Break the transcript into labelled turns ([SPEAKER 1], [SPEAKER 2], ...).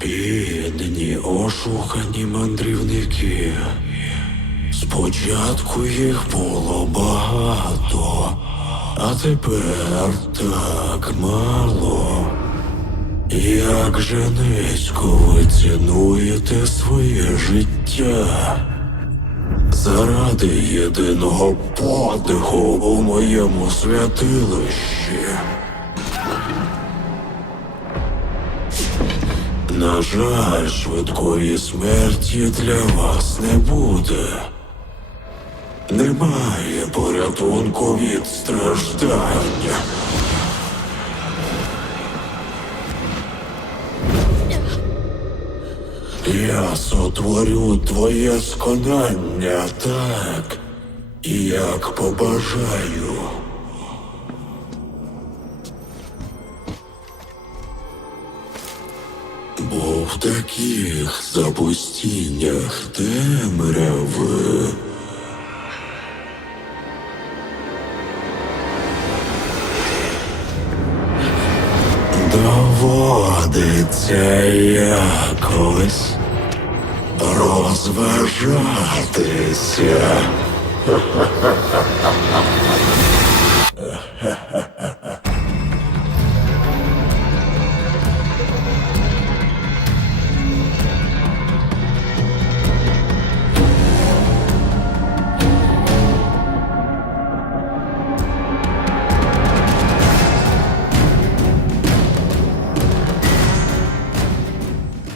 [SPEAKER 1] Бідні ошукані мандрівники. Спочатку їх було багато, а тепер так мало. Як же низько ви цінуєте своє життя? Заради єдиного подиху у моєму святилищі. На жаль, швидкої смерті для вас не буде. Немає порятунку від страждання. Я сотворю твоє сконання так, як побажаю. В таких запустіннях темряви. Доводиться якось розважатися.